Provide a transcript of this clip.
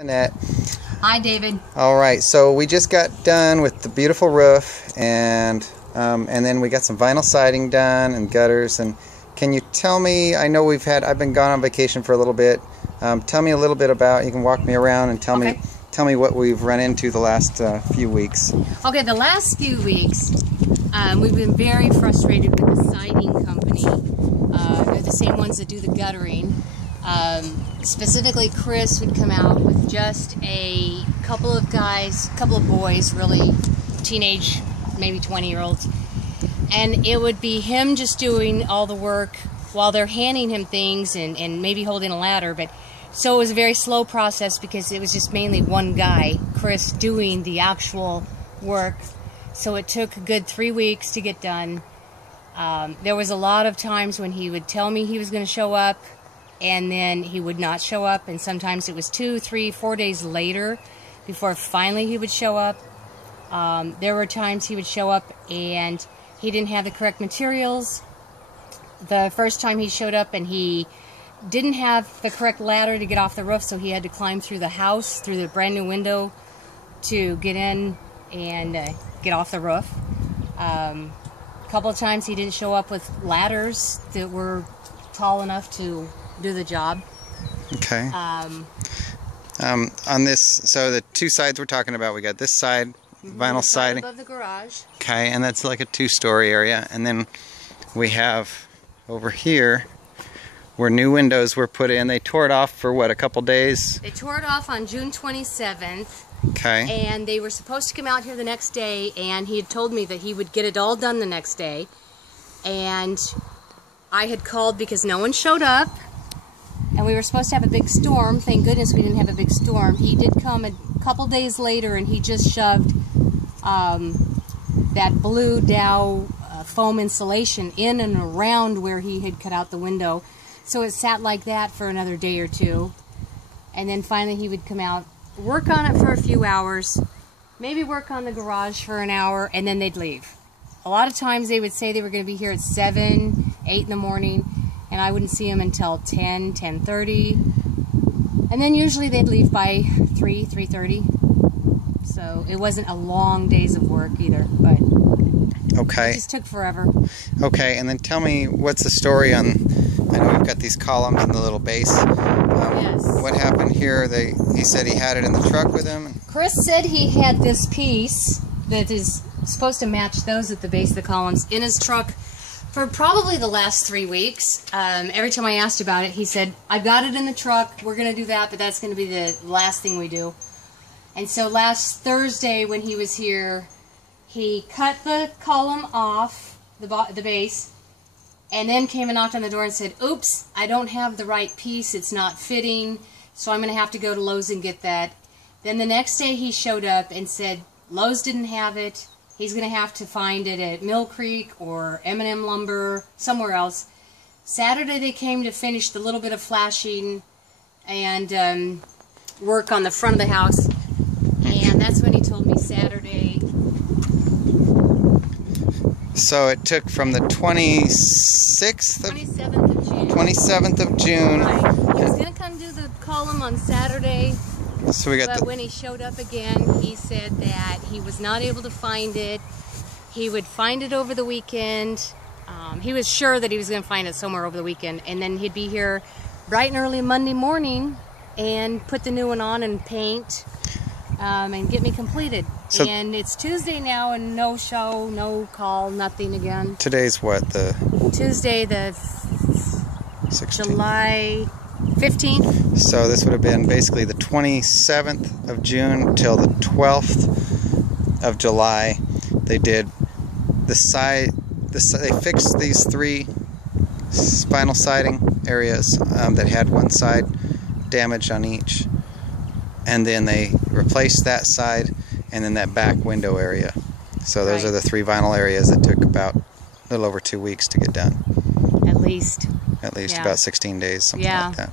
Annette. Hi, David. All right, so we just got done with the beautiful roof, and then we got some vinyl siding done and gutters. And can you tell me? I know I've been gone on vacation for a little bit. Tell me a little bit about. You can walk me around and tell me what we've run into the last few weeks. Okay, the last few weeks, we've been very frustrated with the siding company. They're the same ones that do the guttering. Specifically, Chris would come out with just a couple of boys, really teenage, maybe 20-year-olds, and it would be him just doing all the work while they're handing him things and maybe holding a ladder. But so it was a very slow process because it was just mainly one guy, Chris, doing the actual work. So it took a good 3 weeks to get done. There was a lot of times when he would tell me he was going to show up, and then he would not show up, and sometimes it was 2, 3, 4 days later before finally he would show up. There were times he would show up and he didn't have the correct materials. The first time he showed up and he didn't have the correct ladder to get off the roof, so he had to climb through the house, through the brand new window to get in and get off the roof. A couple of times he didn't show up with ladders that were tall enough to do the job. Okay. On this, so the two sides we're talking about, we got this side, vinyl siding above the garage. Okay, and that's like a 2-story area, and then we have over here where new windows were put in. They tore it off for what, a couple days? They tore it off on June 27th. Okay. And they were supposed to come out here the next day, and he had told me that he would get it all done the next day. And I had called because no one showed up, and we were supposed to have a big storm. Thank goodness we didn't have a big storm. He did come a couple days later, and he just shoved that blue Dow foam insulation in and around where he had cut out the window. So it sat like that for another day or two. And then finally he would come out, work on it for a few hours, maybe work on the garage for an hour, and then they'd leave. A lot of times they would say they were going to be here at 7, 8 in the morning, and I wouldn't see them until 10, 10:30. And then usually they'd leave by 3, 3:30. So it wasn't a long days of work either, but okay. It just took forever. Okay, and then tell me, what's the story on, I know we've got these columns in the little base. Yes. What happened here? He said he had it in the truck with him? Chris said he had this piece that is supposed to match those at the base of the columns in his truck for probably the last 3 weeks. Every time I asked about it, he said, I got it in the truck, we're going to do that, but that's going to be the last thing we do. And so last Thursday when he was here, he cut the column off, the base, and then came and knocked on the door and said, oops, I don't have the right piece, it's not fitting, so I'm going to have to go to Lowe's and get that. Then the next day he showed up and said Lowe's didn't have it, he's going to have to find it at Mill Creek or M&M Lumber, somewhere else. Saturday they came to finish the little bit of flashing and work on the front of the house, and that's when he told me Saturday. So it took from the 27th of June. Right. He was going to come do the column on Saturday, so we got but when he showed up again, he said that he was not able to find it. He would find it over the weekend. He was sure that he was going to find it somewhere over the weekend, and then he'd be here bright and early Monday morning and put the new one on and paint and get me completed. So, and it's Tuesday now, and no show, no call, nothing again. Today's what? Tuesday, the 16th. July 15th. So this would have been basically the 27th of June till the 12th of July. They did the side. They fixed these 3 vinyl siding areas that had one side damage on each, and then they replaced that side and then that back window area. So those are the 3 vinyl areas that took about a little over 2 weeks to get done. At least. At least about 16 days, something like that.